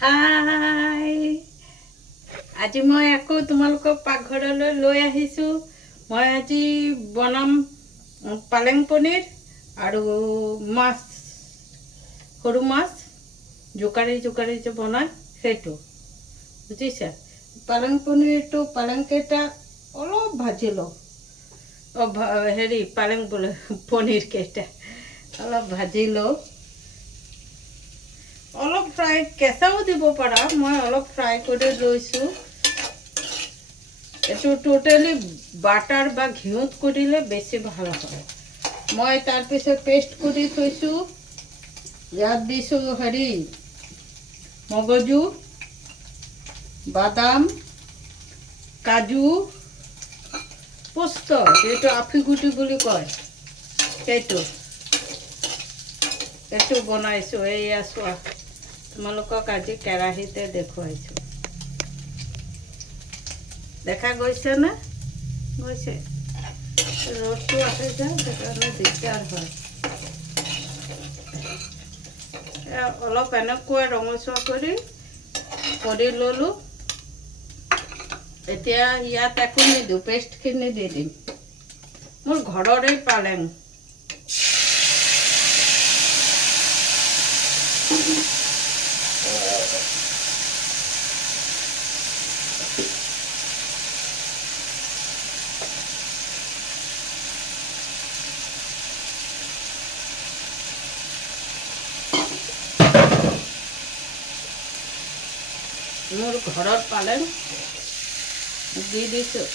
হাই, আজি মই আকৌ তোমালোকক পাকঘৰলৈ লৈ আহিছোঁ। মই আজি বনাম পালেং পনীৰ আৰু মাছ, সৰু মাছ জোকাৰি জোকাৰি যে বনায় সেইটো, বুজিছা। পালেং পনীৰটো পালেংকেইটা অলপ ভাজি লওঁ। হেৰি পালেং বোলে পনীৰকেইটা অলপ ভাজি লওঁ। অলপ ফ্ৰাই কেঁচাও দিব পাৰা, মই অলপ ফ্ৰাই কৰি লৈছোঁ। এইটো টোটেলি বাটাৰ বা ঘিউত কৰিলে বেছি ভাল হয়। মই তাৰপিছত পেষ্ট কৰি থৈছোঁ। ইয়াত দিছোঁ হেৰি মগজু, বাদাম, কাজু, পোস্ত, যিটো আফিগুটি বুলি কয় সেইটো এইটো বনাইছোঁ। এইয়া চোৱা, তোমালোকক আজি কেৰাহীতে দেখুৱাইছোঁ। দেখা গৈছেনে? গৈছে। ৰ'দটো আছে যে সেইকাৰণে দিগদাৰ হয়। অলপ এনেকুৱা ৰঙচুৱা কৰি ল'লোঁ। এতিয়া ইয়াত একো নিদিওঁ, পেষ্টখিনি দি দিম। মোৰ ঘৰৰে পালেং। মোৰ ঘৰত পালেং দি দিছোঁ।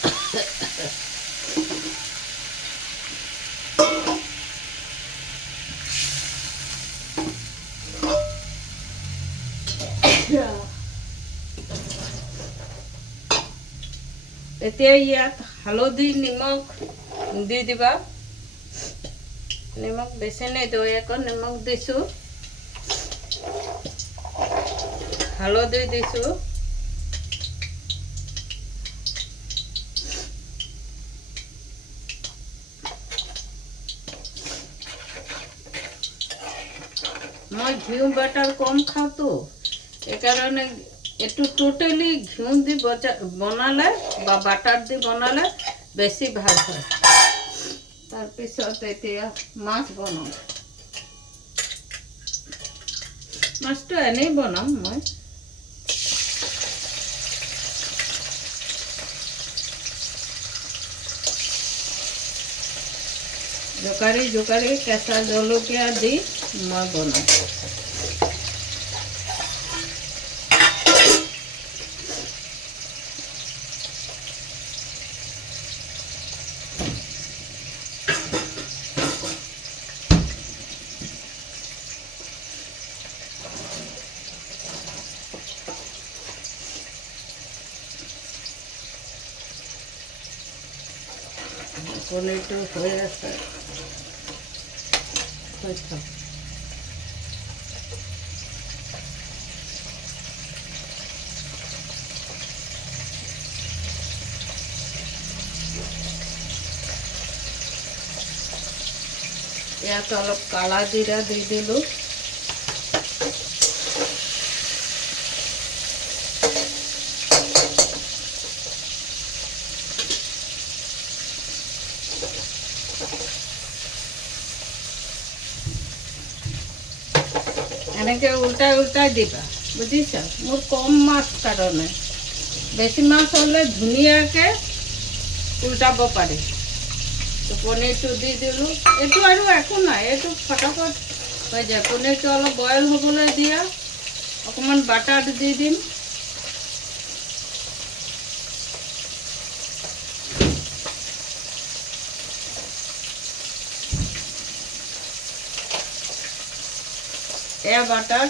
এতিয়া ইয়াত হালধি নিমখ দি দিবা। নিমখ বেছি নিদিওঁ, আকৌ নিমখ দিছোঁ, হালধি দিছোঁ। মই ঘিউ বাটাৰ কম খাওঁতো, সেইকাৰণে এইটো টোটেলি ঘিউ দি বনালে বা বাটাৰ দি বনালে বেছি ভাল হয়। তাৰপিছত এতিয়া মাছ বনাম। মাছটো এনেই বনাম মই। জোকাৰি জোকাৰি কেঁচা জলকীয়া দি মই বনাম। পনীৰটো হৈ আছে, হৈ থাক। ইয়াত অলপ কালা জিৰা দি দিলোঁ। এনেকৈ উল্টাই উল্টাই দিবা, বুজিছা। মোৰ কম মাছ কাৰণে, বেছি মাছ হ'লে ধুনীয়াকৈ উল্টাব পাৰি। পনীৰটো দি দিলোঁ। এইটো আৰু একো নাই, এইটো ফটাফট হৈ যায়। পনীৰটো অলপ বইল হ'বলৈ দিয়া, অকণমান বাটাৰ দি দিম। এয়া বাটাৰ,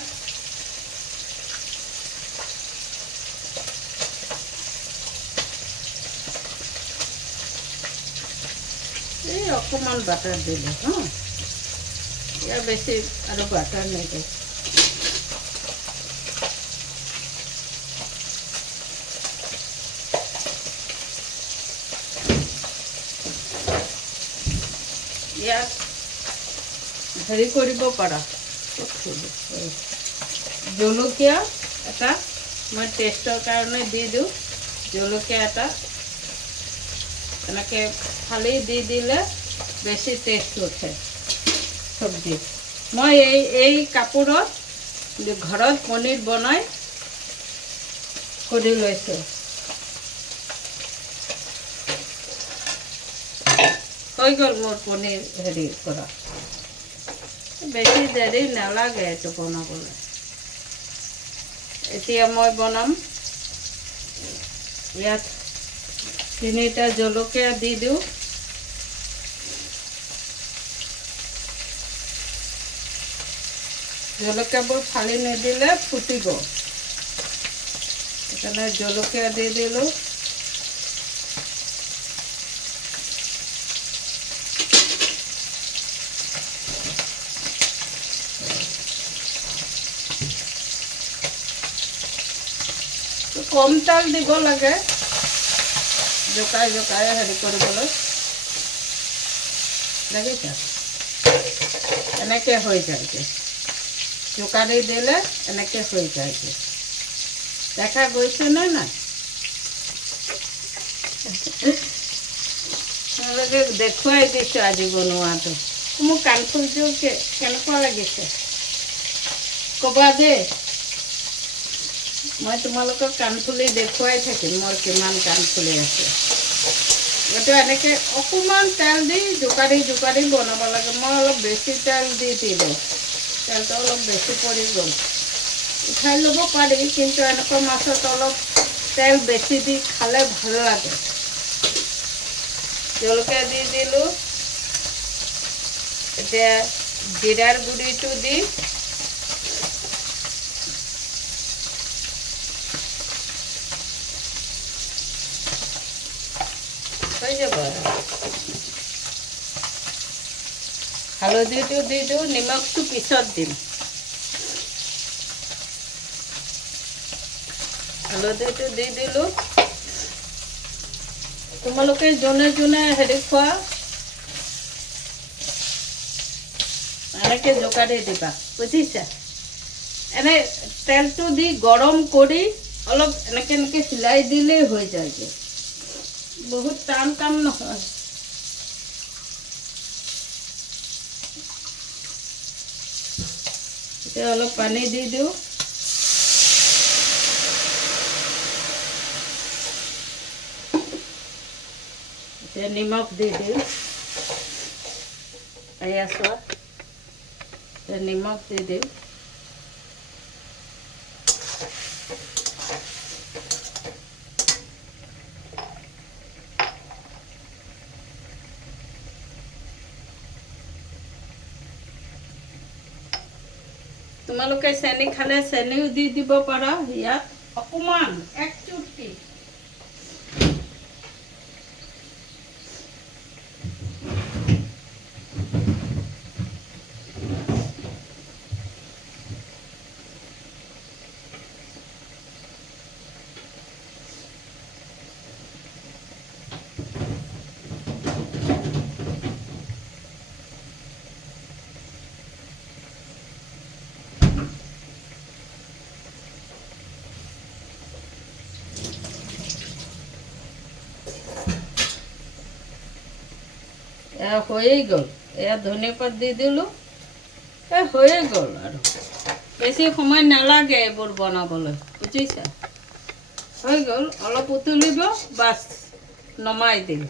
এই অকণমান বাটাৰ দিলোঁ হা। ইয়াৰ বেছি আৰু বাটাৰ নিদিওঁ। ইয়াত হেৰি কৰিব পাৰা, জলকীয়া এটা মই টেষ্টৰ কাৰণে দি দিওঁ জলকীয়া এটা এনেকৈ ফালি দি দিলে বেছি টেষ্ট উঠে চব্জি মই এই কাপোৰত ঘৰত পনীৰ বনাই কৰি লৈছোঁ হৈ গ'ল মোৰ পনীৰ হেৰি কৰা বেছি দেৰি নালাগে এইটো বনাবলৈ এতিয়া মই বনাম ইয়াত 3টা জলকীয়া দি দিওঁ জলকীয়াবোৰ ফালি নিদিলে ফুটিব সেইকাৰণে জলকীয়া দি দিলোঁ কম তেল দিব লাগে জোকাই জোকাই হেৰি কৰিবলৈ দেখিছা এনেকৈ হৈ যায়গৈ জোকাৰি দিলে এনেকৈ হৈ যায়গৈ দেখা গৈছেনে নাই তোমালোকে দেখুৱাই দিছোঁ আজি বনোৱাটো মোৰ কাণফুলযোৰ কেনেকুৱা লাগিছে ক'বা দেই মই তোমালোকক কাণফুলি দেখুৱাই থাকিম মোৰ কিমান কাণফুলি আছে এইটো এনেকৈ অকণমান তেল দি জোকাৰি জোকাৰি বনাব লাগে মই অলপ বেছি তেল দি দিলোঁ তেলটো অলপ বেছি পৰি গ'ল উঠাই ল'ব পাৰি কিন্তু এনেকুৱা মাছত অলপ তেল বেছি দি খালে ভাল লাগে জলকীয়া দি দিলোঁ এতিয়া জিৰাৰ গুড়িটো দি হৈ যাব হালধিটো দি দিওঁ নিমখটো পিছত দিম হালধিটো দি দিলোঁ তোমালোকে যোনে যোনে হেৰি খোৱা এনেকৈ জোকাৰি দিবা বুজিছা এনে তেলটো দি গৰম কৰি অলপ এনেকৈ এনেকৈ চিলাই দিলেই হৈ যায়গৈ বহুত টান কাম নহয় এতিয়া অলপ পানী দি দিওঁ এতিয়া নিমখ দি দিওঁ এয়া চোৱা এতিয়া নিমখ দি দিওঁ তোমালোকে চেনি খালে চেনিও দি দিব পাৰা ইয়াত অকণমান এক চুটকি হৈয়ে গ'ল এয়া ধনিয়া পাত দি দিলোঁ হৈয়ে গ'ল আৰু বেছি সময় নালাগে এইবোৰ বনাবলৈ বুজিছা হৈ গ'ল অলপ উতলিব বাছ নমাই দিম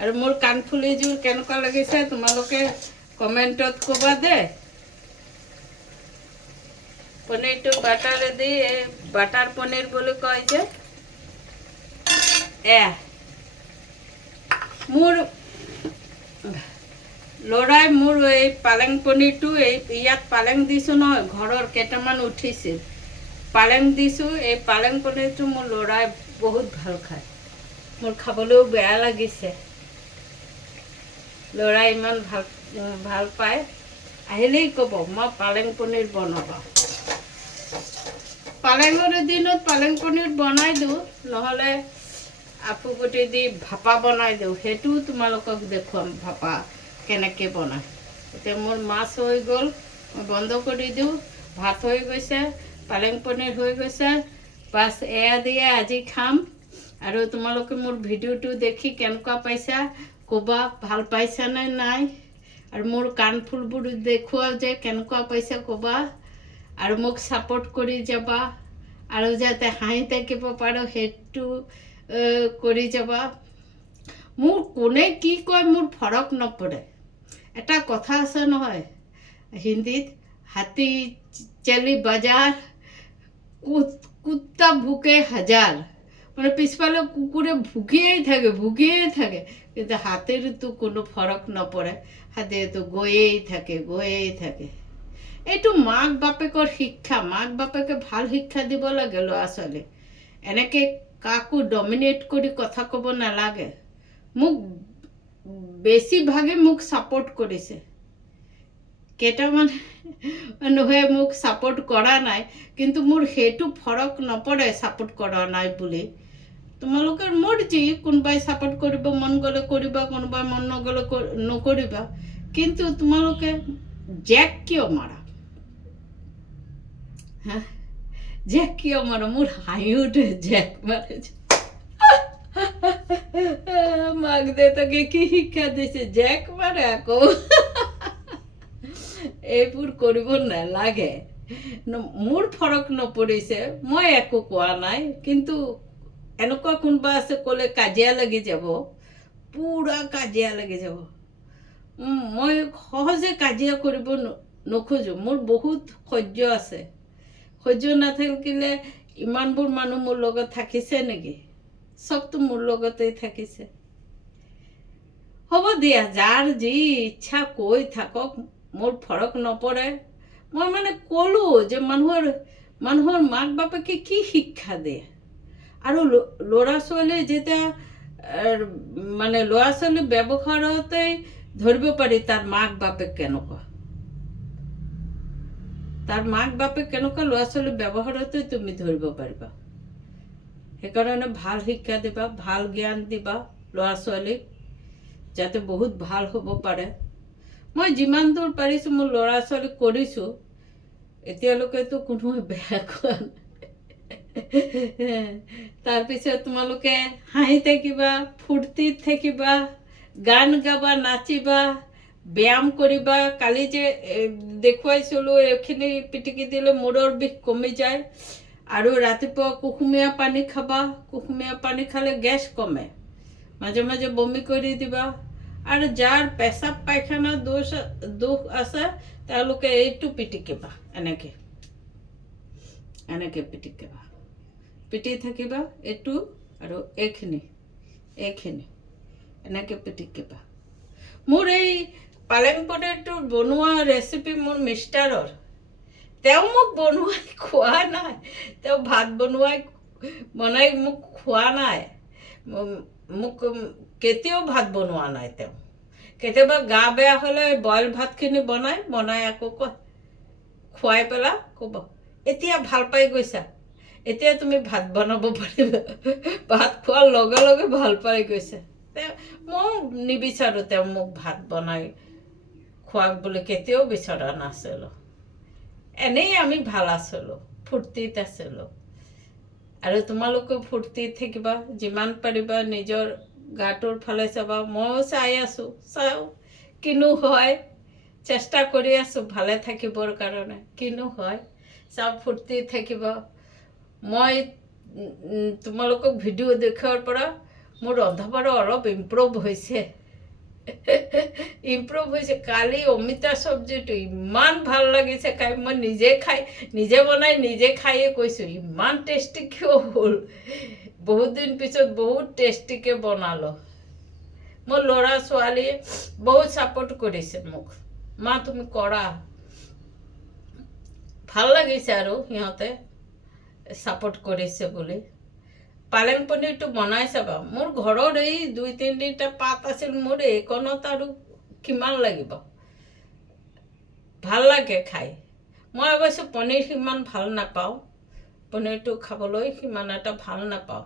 আৰু মোৰ কাণফুলিযোৰ কেনেকুৱা লাগিছে তোমালোকে কমেণ্টত ক'বা দেই পনীৰটো বাটাৰে দি বাটাৰ পনীৰ বুলি কয় যে মোৰ ল'ৰাই মোৰ এই পালেং পনীৰটো ইয়াত পালেং দিছোঁ নহয় ঘৰৰ কেইটামান উঠিছিল পালেং দিছোঁ এই পালেং পনীৰটো মোৰ ল'ৰাই বহুত ভাল খায় মোৰ খাবলৈও বেয়া লাগিছে ল'ৰাই ইমান ভাল পায় আহিলেই ক'ব মই পালেং পনীৰ বনাবা পালেঙৰ দিনত পালেং পনীৰ বনাই দিওঁ নহ'লে আফুগুটি দি ভাপা বনাই দিওঁ সেইটোও তোমালোকক দেখুৱাম ভাপা কেনেকৈ বনায় এতিয়া মোৰ মাছ হৈ গ'ল মই বন্ধ কৰি দিওঁ ভাত হৈ গৈছে, পালেং পনীৰ হৈ গৈছে। বাছ এয়া দিয়ে আজি খাম। আৰু তোমালোকে মোৰ ভিডিঅ'টো দেখি কেনেকুৱা পাইছা ক'বা, ভাল পাইছানে নাই। আৰু মোৰ কাণফুলবোৰ দেখুৱাও যে কেনেকুৱা পাইছা ক'বা। আৰু মোক ছাপোৰ্ট কৰি যাবা। আৰু যাতে হাঁহি থাকিব পাৰোঁ সেইটো কৰি যাবা। মোৰ কোনে কি কয় মোৰ ফৰক নপৰে। এটা কথা আছে নহয় হিন্দীত, হাতী চলি বাজাৰ কুত্তা ভুকে হাজাৰ। মানে পিছফালে কুকুৰে ভুকিয়েই থাকে কিন্তু হাতীৰতো কোনো ফৰক নপৰে। হাতীয়েতো গৈয়েই থাকে। এইটো মাক বাপেকৰ শিক্ষা। মাক বাপেকে ভাল শিক্ষা দিব লাগে ল'ৰা ছোৱালীক। এনেকৈ কাকো ডমিনেট কৰি কথা ক'ব নালাগে। মোক বেছিভাগে মোক ছাপোৰ্ট কৰিছে। কেইটামান মানুহে মোক ছাপোৰ্ট কৰা নাই, কিন্তু মোৰ সেইটো ফৰক নপৰে ছাপোৰ্ট কৰা নাই বুলি। তোমালোকৰ মৰ্জি, কোনোবাই ছাপোৰ্ট কৰিব মন গ'লে কৰিবা, কোনোবাই মন নগ'লে নকৰিবা। কিন্তু তোমালোকে জেক কিয় মাৰা? হা, জেক কিয় মাৰা? মোৰ হাঁহি উঠে জেক মাৰে। মাক দেউতাকে কি শিক্ষা দিছে? জেক মাৰে আকৌ। এইবোৰ কৰিব নালাগে। মোৰ ফৰক নপৰিছে, মই একো কোৱা নাই। কিন্তু এনেকুৱা কোনোবা আছে ক'লে কাজিয়া লাগি যাব, পূৰা কাজিয়া লাগি যাব। মই সহজে কাজিয়া কৰিব নোখোজোঁ। মোৰ বহুত সহ্য আছে। সহ্য নাথাকিলে ইমানবোৰ মানুহ মোৰ লগত থাকিছে নেকি? চবতো মোৰ লগতেই থাকিছে। হ'ব দিয়া, যাৰ যি ইচ্ছা কৈ থাকক, মোৰ ফৰক নপৰে। মই মানে ক'লোঁ যে মানুহৰ মাক বাপেকে কি শিক্ষা দিয়ে। আৰু ল'ৰা ছোৱালী যেতিয়া মানে ল'ৰা ছোৱালী ব্যৱহাৰতেই ধৰিব পাৰি তাৰ মাক বাপেক কেনেকুৱা। তাৰ মাক বাপেক কেনেকুৱা ল'ৰা ছোৱালী ব্যৱহাৰতে তুমি ধৰিব পাৰিবা। সেইকাৰণে ভাল শিক্ষা দিবা, ভাল জ্ঞান দিবা ল'ৰা ছোৱালীক, যাতে বহুত ভাল হ'ব পাৰে। মই যিমান দূৰ পাৰিছোঁ মোৰ ল'ৰা ছোৱালীক কৰিছোঁ। এতিয়ালৈকেতো কোনোৱে বেয়া কোৱা নাই। তাৰপিছত তোমালোকে হাঁহি থাকিবা, ফূৰ্তিত থাকিবা, গান গাবা, নাচিবা, ব্যায়াম কৰিবা। কালি যে দেখুৱাইছিলোঁ, এইখিনি পিটিকি দিলে মূৰৰ বিষ কমি যায়। আৰু ৰাতিপুৱা কুহুমীয়া পানী খাবা। কুহুমীয়া পানী খালে গেছ কমে। মাজে মাজে বমি কৰি দিবা। আৰু যাৰ পেচাব পায়খানা দোষ আছে তেওঁলোকে এইটো পিটিকিবা, এনেকৈ পিটিকিবা। পিটি থাকিবা এইটো আৰু এইখিনি এনেকৈ পিটিকিবা। মোৰ এই পালেং পনীৰটো বনোৱা ৰেচিপি মোৰ মিষ্টাৰৰ। তেওঁ মোক বনোৱাই খোৱা নাই। তেওঁ ভাত বনাই মোক খোৱা নাই। মোক কেতিয়াও ভাত বনোৱা নাই তেওঁ। কেতিয়াবা গা বেয়া হ'লে বইল ভাতখিনি বনাই আকৌ খুৱাই পেলাই ক'ব, এতিয়া ভাল পাই গৈছা, এতিয়া তুমি ভাত বনাব পাৰিবা। ভাত খোৱাৰ লগে লগে ভাল পাই গৈছে। মই নিবিচাৰোঁ তেওঁ মোক ভাত বনাই খোৱাক বুলি, কেতিয়াও বিচৰা নাছিলোঁ। এনেই আমি ভাল আছিলোঁ, ফূৰ্তিত আছিলোঁ। আৰু তোমালোকেও ফূৰ্তিত থাকিবা। যিমান পাৰিবা নিজৰ গাটোৰ ফালে চাবা। ময়ো চাই আছোঁ, চাওঁ কিনো হয়। চেষ্টা কৰি আছোঁ ভালে থাকিবৰ কাৰণে, কিনো হয় চাওঁ। ফূৰ্তিত থাকিবা। মই তোমালোকক ভিডিঅ' দেখুৱাৰ পৰা মোৰ ৰন্ধা বঢ়া অলপ ইম্প্ৰুভ হৈছে। কালি অমিতা চব্জিটো ইমান ভাল লাগিছে খাই। মই নিজে বনাই নিজে খাইয়ে কৈছোঁ, ইমান টেষ্টি কিয় হ'ল। বহুত দিন পিছত বহুত টেষ্টিকৈ বনালোঁ। মোৰ ল'ৰা ছোৱালীয়ে বহুত ছাপোৰ্ট কৰিছে মোক। মা তুমি কৰা। ভাল লাগিছে আৰু সিহঁতে ছাপোৰ্ট কৰিছে বুলি। পালেং পনীৰটো বনাই চাবা। মোৰ ঘৰৰ এই 2-3টা পাত আছিল, মোৰ এইকণত আৰু কিমান লাগিব। ভাল লাগে খাই। মই অৱশ্যে পনীৰ সিমান ভাল নাপাওঁ। পনীৰটো খাবলৈ সিমান এটা ভাল নাপাওঁ,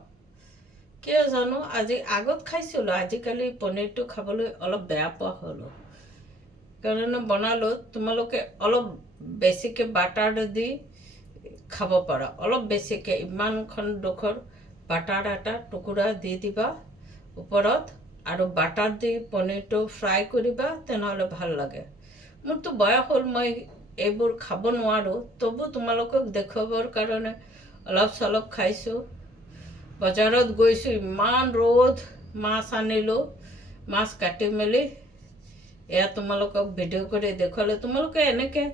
কিয় জানো। আগত খাইছিলোঁ, আজিকালি পনীৰটো খাবলৈ অলপ বেয়া পোৱা হ'লোঁ। কাৰণে বনালোঁ। তোমালোকে অলপ বেছিকৈ বাটাৰ দি খাব পাৰা। অলপ বেছিকৈ, ইমানখন ডোখৰ বাটাৰ এটা টুকুৰা দি দিবা ওপৰত, আৰু বাটাৰ দি পনীৰটো ফ্ৰাই কৰিবা, তেনেহ'লে ভাল লাগে। মোৰতো বয়স হ'ল, মই এইবোৰ খাব নোৱাৰোঁ, তবু তোমালোকক দেখুৱাবৰ কাৰণে অলপ চলপ খাইছোঁ। বজাৰত গৈছোঁ, ইমান ৰ'দ, মাছ আনিলোঁ, মাছ কাটি মেলি এয়া তোমালোকক ভিডিঅ' কৰি দেখুৱালোঁ। তোমালোকে এনেকৈ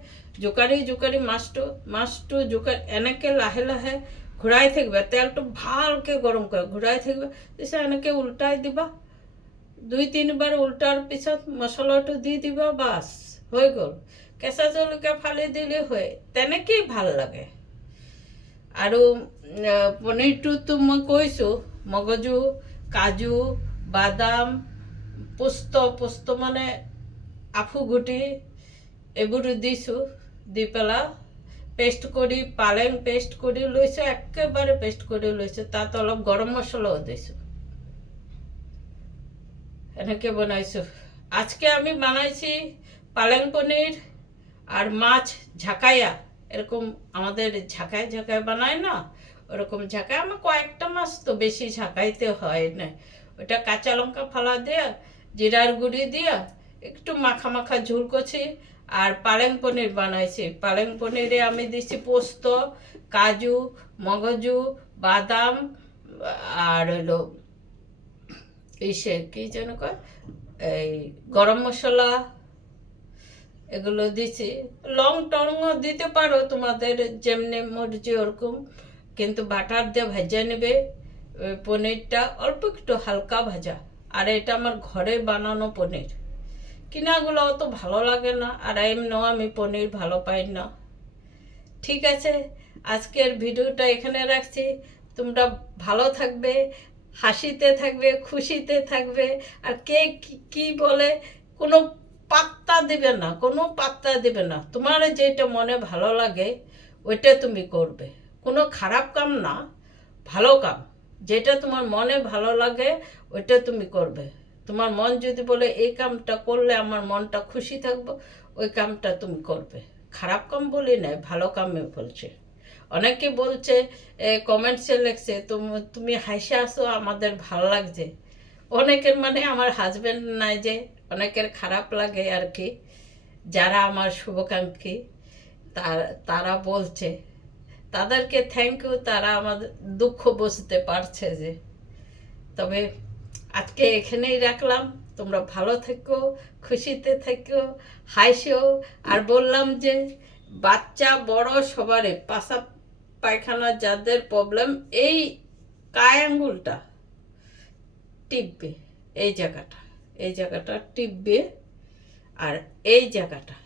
জোকাৰি মাছটো জোকাৰি এনেকৈ লাহে লাহে ঘূৰাই থাকিবা, তেলটো ভালকৈ গৰম কৰি ঘূৰাই থাকিবা, পিছত এনেকৈ উল্টাই দিবা, 2-3 বাৰ উল্টাৰ পিছত মছলাটো দি দিবা, বাছ হৈ গ'ল। কেঁচা জলকীয়া ফালি দিলে হয়, তেনেকেই ভাল লাগে। আৰু পনীৰটোতো মই কৈছোঁ, মগজু, কাজু, বাদাম, পোস্ত মানে আফুগুটি, এইবোৰ দিছোঁ, দি পেলাই পেষ্ট কৰি, পালেং পেষ্ট কৰি লৈছোঁ, একেবাৰে পেষ্ট কৰি লৈছোঁ, তাত অলপ গৰম মছলাও দিছোঁ। এনেকৈ বনাইছোঁ। আজকে আমি বানাইছি পালেং পনির আর মাছ ঝাঁকাইয়া, এরকম আমাদের ঝাঁকায় বানায় না, ওরকম ঝাঁকায়। আমার কয়েকটা মাছ তো, বেশি ঝাঁকাইতে হয় না। ওটা কাঁচা লঙ্কা ফালা দিয়া, জিরার গুঁড়ি দিয়া একটু মাখা মাখা ঝোল করছি। আর পালেং পনির বানাইছি। পালেং পনিরে আমি দিছি পোস্ত, কাজু, মগজু, বাদাম, আর হলো ইসে কি যেন কয়, এই গরম মশলা, এগুলো দিছি। লং টংও দিতে পারো, তোমাদের যেমনি মর্জি ওরকম, কিন্তু বাটার দিয়ে ভেজে নেবে পনিরটা, অল্প একটু হালকা ভাজা। আর এটা আমার ঘরে বানানো পনির, কিনাগুলো অত ভালো লাগে না, আর এমনিও আমি পনির ভালো পাই না। ঠিক আছে, আজকের ভিডিওটা এখানে রাখছি। তোমরা ভালো থাকবে, হাসিতে থাকবে, খুশিতে থাকবে। আর কে কি বলে কোনো পাত্তা দেবে না, কোনো পাত্তা দেবে না। তোমার যেটা মনে ভালো লাগে ওইটা তুমি করবে। কোনো খারাপ কাম না, ভালো কাম। যেটা তোমার মনে ভালো লাগে ওইটা তুমি করবে। তোমার মন যদি বলে এই কামটা করলে আমার মনটা খুশি থাকবো, ওই কামটা তুমি করবে। খারাপ কাম বলি নাই, ভালো কামে বলছে। অনেকে বলছে, কমেন্টসে লেখছে, তুমি হাসে আসো, আমাদের ভালো লাগছে। অনেকের মানে আমার হাজব্যান্ড নাই যে, অনেকের খারাপ লাগে আর কি, যারা আমার শুভাকাঙ্ক্ষী তারা বলছে, তাদেরকে থ্যাংক ইউ, তারা আমাদের দুঃখ বুঝতে পারছে যে। তবে আজকে এখানেই রাখলাম। তোমরা ভালো থেকো, খুশিতে থেকো, হাসো। আর বললাম যে বাচ্চা বড় সবারই পাশা পায়খানা যাদের প্রবলেম, এই কায় আঙ্গুলটা টিপবে, এই জায়গাটা টিপবে, আর এই জায়গাটা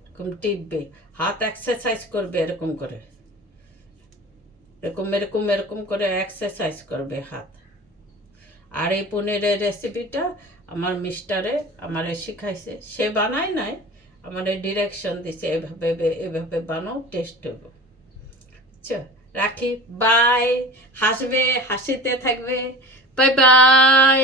এরকম টিপবে। হাত এক্সারসাইজ করবে এরকম করে, এরকম করে এক্সারসাইজ করবে হাত। আর এই পনিরের রেসিপিটা আমার মিস্টারে আমারে শিখাইছে, সে বানায় নাই, আমার ডিরেকশন দিছে, এভাবে বানাও, টেস্ট হবে। আচ্ছা, রাখি, বাই। হাসবে, হাসিতে থাকবে, বাই বাই।